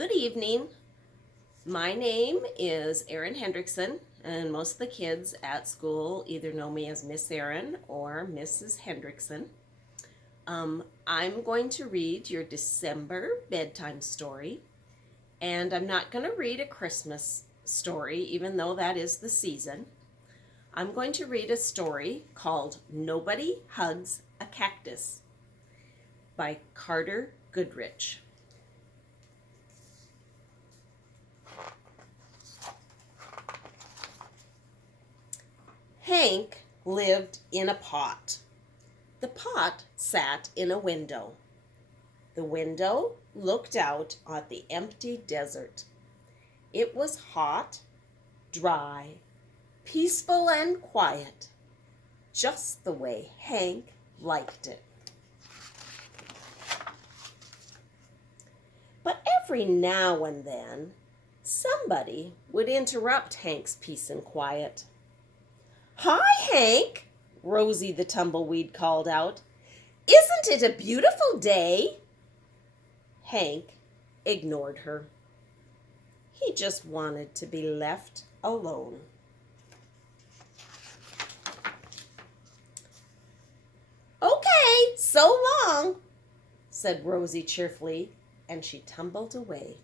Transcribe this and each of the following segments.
Good evening. My name is Erin Hendrickson, and most of the kids at school either know me as Miss Erin or Mrs. Hendrickson. I'm going to read your December bedtime story, and I'm not going to read a Christmas story, even though that is the season. I'm going to read a story called Nobody Hugs a Cactus by Carter Goodrich. Hank lived in a pot. The pot sat in a window. The window looked out at the empty desert. It was hot, dry, peaceful, and quiet, just the way Hank liked it. But every now and then, somebody would interrupt Hank's peace and quiet. "Hi, Hank," Rosie the tumbleweed called out. "Isn't it a beautiful day?" Hank ignored her. He just wanted to be left alone. "Okay, so long," said Rosie cheerfully, and she tumbled away.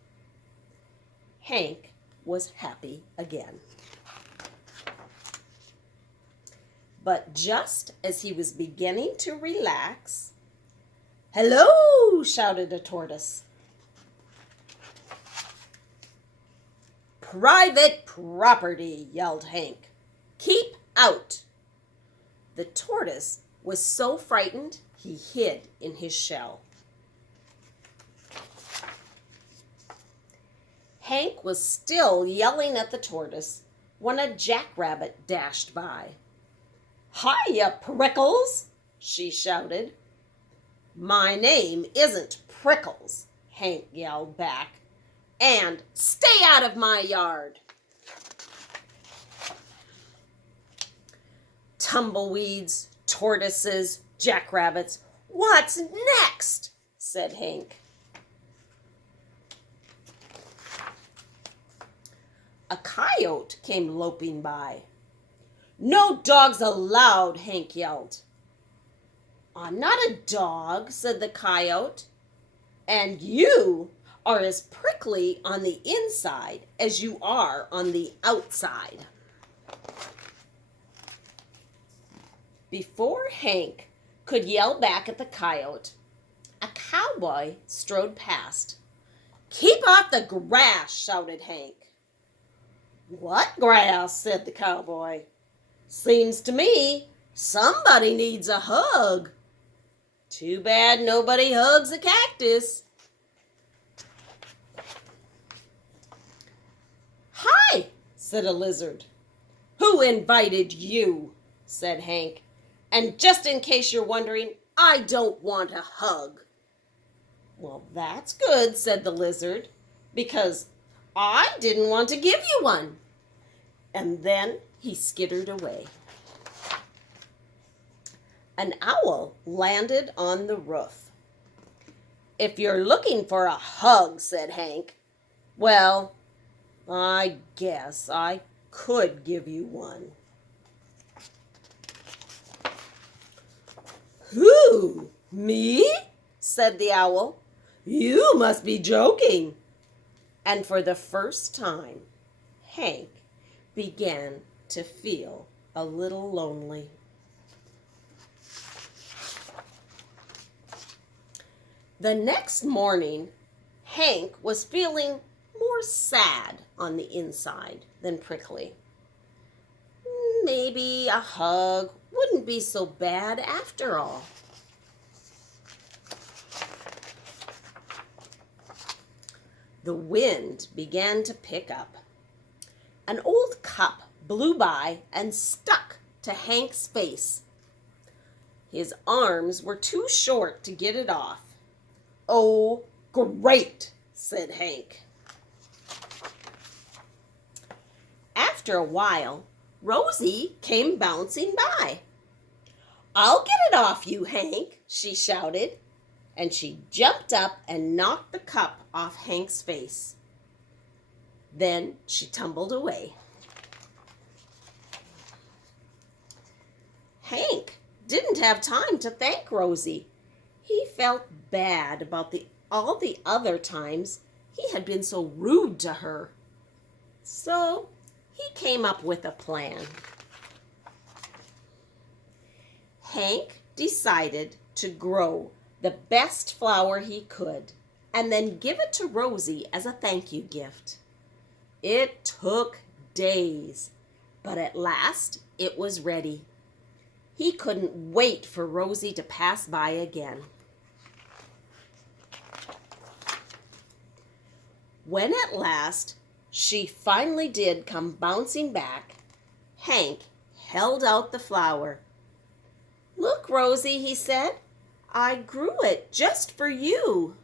Hank was happy again. But just as he was beginning to relax, "Hello!" shouted a tortoise. "Private property," yelled Hank. "Keep out!" The tortoise was so frightened he hid in his shell. Hank was still yelling at the tortoise when a jackrabbit dashed by. "Hiya, Prickles!" she shouted. "My name isn't Prickles," Hank yelled back, "and stay out of my yard." "Tumbleweeds, tortoises, jackrabbits, what's next?" said Hank. A coyote came loping by. "No dogs allowed," Hank yelled. "I'm not a dog," said the coyote, "and you are as prickly on the inside as you are on the outside." Before Hank could yell back at the coyote, a cowboy strode past. "Keep off the grass," shouted Hank. "What grass?" said the cowboy. "Seems to me somebody needs a hug. Too bad nobody hugs a cactus." "Hi," said a lizard. "Who invited you?" said Hank. "And just in case you're wondering, I don't want a hug." "Well, that's good," said the lizard, "because I didn't want to give you one." And then he skittered away. An owl landed on the roof. "If you're looking for a hug," said Hank, "well, I guess I could give you one." "Who? Me?" said the owl. "You must be joking." And for the first time, Hank began to feel a little lonely. The next morning, Hank was feeling more sad on the inside than prickly. Maybe a hug wouldn't be so bad after all. The wind began to pick up. An old cup blew by and stuck to Hank's face. His arms were too short to get it off. "Oh, great," said Hank. After a while, Rosie came bouncing by. "I'll get it off you, Hank," she shouted. and she jumped up and knocked the cup off Hank's face. Then she tumbled away. Hank didn't have time to thank Rosie. He felt bad about all the other times he had been so rude to her. So he came up with a plan. Hank decided to grow the best flower he could and then give it to Rosie as a thank you gift. It took days, but at last it was ready. He couldn't wait for Rosie to pass by again. When at last she finally did come bouncing back, Hank held out the flower. "Look, Rosie," he said, "I grew it just for you."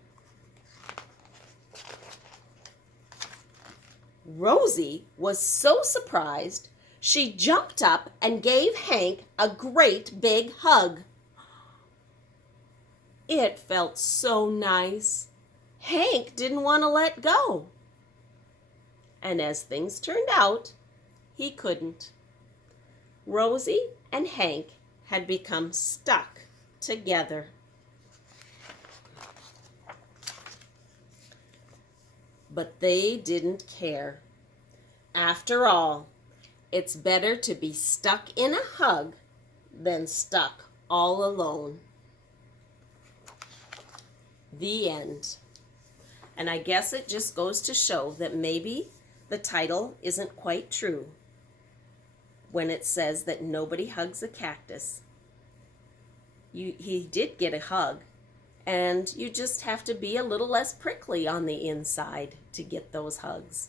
Rosie was so surprised, she jumped up and gave Hank a great big hug. It felt so nice. Hank didn't want to let go. And as things turned out, he couldn't. Rosie and Hank had become stuck together. But they didn't care. After all, it's better to be stuck in a hug than stuck all alone. The end. And I guess it just goes to show that maybe the title isn't quite true when it says that nobody hugs a cactus. He did get a hug, and you just have to be a little less prickly on the inside to get those hugs.